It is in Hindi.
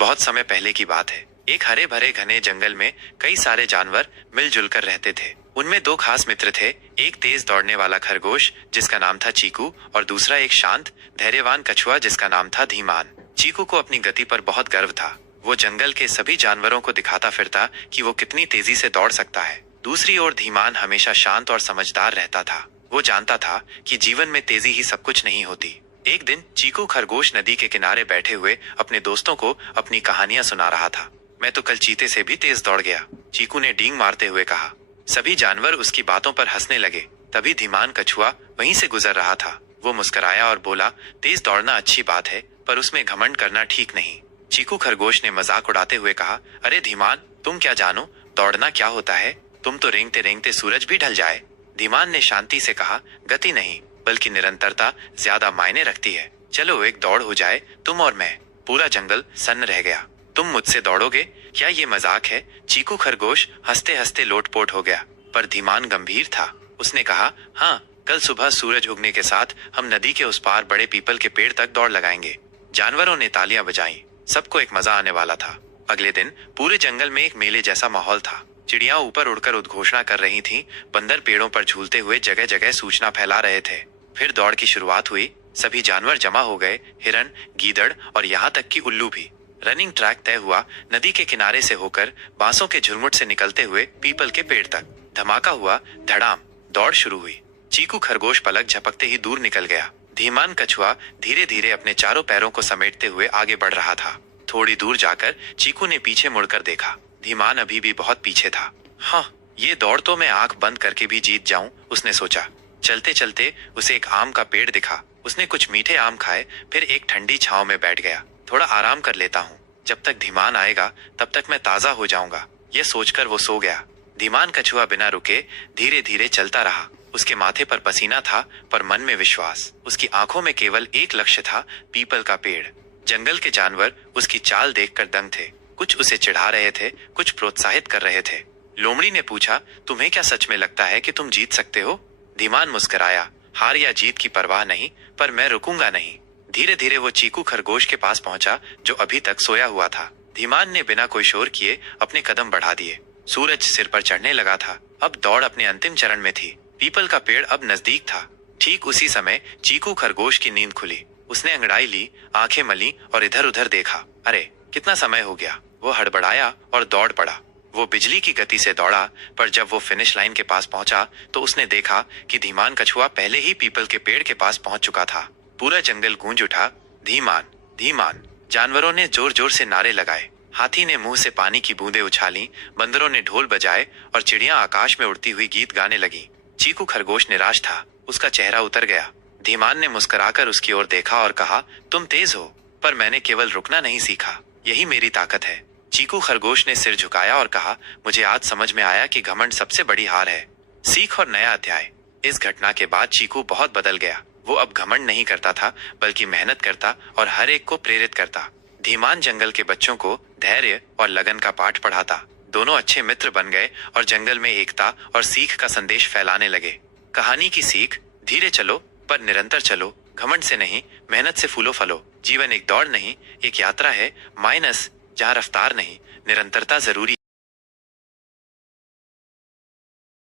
बहुत समय पहले की बात है। एक हरे भरे घने जंगल में कई सारे जानवर मिलजुल कर रहते थे। उनमें दो खास मित्र थे। एक तेज दौड़ने वाला खरगोश जिसका नाम था चीकू और दूसरा एक शांत धैर्यवान कछुआ जिसका नाम था धीमान। चीकू को अपनी गति पर बहुत गर्व था। वो जंगल के सभी जानवरों को दिखाता फिरता कि वो कितनी तेजी से दौड़ सकता है। दूसरी ओर धीमान हमेशा शांत और समझदार रहता था। वो जानता था कि जीवन में तेजी ही सब कुछ नहीं होती। एक दिन चीकू खरगोश नदी के किनारे बैठे हुए अपने दोस्तों को अपनी कहानियां सुना रहा था। मैं तो कल चीते से भी तेज दौड़ गया, चीकू ने डींग मारते हुए कहा। सभी जानवर उसकी बातों पर हंसने लगे। तभी धीमान कछुआ वहीं से गुजर रहा था। वो मुस्कुराया और बोला, तेज दौड़ना अच्छी बात है, पर उसमें घमंड करना ठीक नहीं। चीकू खरगोश ने मजाक उड़ाते हुए कहा, अरे धीमान, तुम क्या जानो दौड़ना क्या होता है? तुम तो रेंगते रेंगते सूरज भी ढल जाए। धीमान ने शांति से कहा, गति नहीं बल्कि निरंतरता ज्यादा मायने रखती है। चलो एक दौड़ हो जाए, तुम और मैं। पूरा जंगल सन्न रह गया। तुम मुझसे दौड़ोगे? क्या ये मजाक है? चीकू खरगोश हंसते हंसते लोटपोट हो गया, पर धीमान गंभीर था। उसने कहा, हाँ, कल सुबह सूरज उगने के साथ हम नदी के उस पार बड़े पीपल के पेड़ तक दौड़ लगाएंगे। जानवरों ने तालियां बजाई। सबको एक मजा आने वाला था। अगले दिन पूरे जंगल में एक मेले जैसा माहौल था। चिड़िया ऊपर उड़कर उद्घोषणा कर रही थीं, बंदर पेड़ों पर झूलते हुए जगह जगह सूचना फैला रहे थे। फिर दौड़ की शुरुआत हुई। सभी जानवर जमा हो गए, हिरन, गीदड़ और यहाँ तक कि उल्लू भी। रनिंग ट्रैक तय हुआ। नदी के किनारे से होकर बांसों के झुरमुट से निकलते हुए पीपल के पेड़ तक। धमाका हुआ, धड़ाम। दौड़ शुरू हुई। चीकू खरगोश पलक झपकते ही दूर निकल गया। धीमान कछुआ धीरे धीरे अपने चारों पैरों को समेटते हुए आगे बढ़ रहा था। थोड़ी दूर जाकर चीकू ने पीछे मुड़कर देखा। धीमान अभी भी बहुत पीछे था। हाँ, ये दौड़ तो मैं आंख बंद करके भी जीत जाऊं, उसने सोचा। चलते चलते उसे एक आम का पेड़ दिखा। उसने कुछ मीठे आम खाए, फिर एक ठंडी छांव में बैठ गया। थोड़ा आराम कर लेता हूँ, जब तक धीमान आएगा तब तक मैं ताजा हो जाऊंगा, यह सोचकर वो सो गया। धीमान कछुआ बिना रुके धीरे धीरे चलता रहा। उसके माथे पर पसीना था, पर मन में विश्वास। उसकी आंखों में केवल एक लक्ष्य था, पीपल का पेड़। जंगल के जानवर उसकी चाल देखकर दंग थे। कुछ उसे चिढ़ा रहे थे, कुछ प्रोत्साहित कर रहे थे। लोमड़ी ने पूछा, तुम्हें क्या सच में लगता है कि तुम जीत सकते हो? धीमान मुस्कुराया, हार या जीत की परवाह नहीं, पर मैं रुकूंगा नहीं। धीरे धीरे वो चीकू खरगोश के पास पहुंचा, जो अभी तक सोया हुआ था। धीमान ने बिना कोई शोर किए अपने कदम बढ़ा दिए। सूरज सिर पर चढ़ने लगा था। अब दौड़ अपने अंतिम चरण में थी। पीपल का पेड़ अब नजदीक था। ठीक उसी समय चीकू खरगोश की नींद खुली। उसने अंगड़ाई ली, आंखें मली और इधर उधर देखा। अरे, कितना समय हो गया। वो हड़बड़ाया और दौड़ पड़ा। वो बिजली की गति से दौड़ा, पर जब वो फिनिश लाइन के पास पहुंचा तो उसने देखा कि धीमान कछुआ पहले ही पीपल के पेड़ के पास पहुंच चुका था। पूरा जंगल गूंज उठा, धीमान, धीमान। जानवरों ने जोर जोर से नारे लगाए। हाथी ने मुंह से पानी की बूंदें उछाली, बंदरों ने ढोल बजाए और चिड़िया आकाश में उड़ती हुई गीत गाने लगी। चीकू खरगोश निराश था। उसका चेहरा उतर गया। धीमान ने मुस्कुराकर उसकी ओर देखा और कहा, तुम तेज हो, पर मैंने केवल रुकना नहीं सीखा। यही मेरी ताकत है। चीकू खरगोश ने सिर झुकाया और कहा, मुझे आज समझ में आया कि घमंड सबसे बड़ी हार है। सीख और नया अध्याय। इस घटना के बाद चीकू बहुत बदल गया। वो अब घमंड नहीं करता था, बल्कि मेहनत करता और हर एक को प्रेरित करता। धीमान जंगल के बच्चों को धैर्य और लगन का पाठ पढ़ाता। दोनों अच्छे मित्र बन गए और जंगल में एकता और सीख का संदेश फैलाने लगे। कहानी की सीख, धीरे चलो पर निरंतर चलो, घमंड से नहीं, मेहनत से फूलो फलो। जीवन एक दौड़ नहीं, एक यात्रा है, माइनस जहाँ रफ्तार नहीं, निरंतरता जरूरी।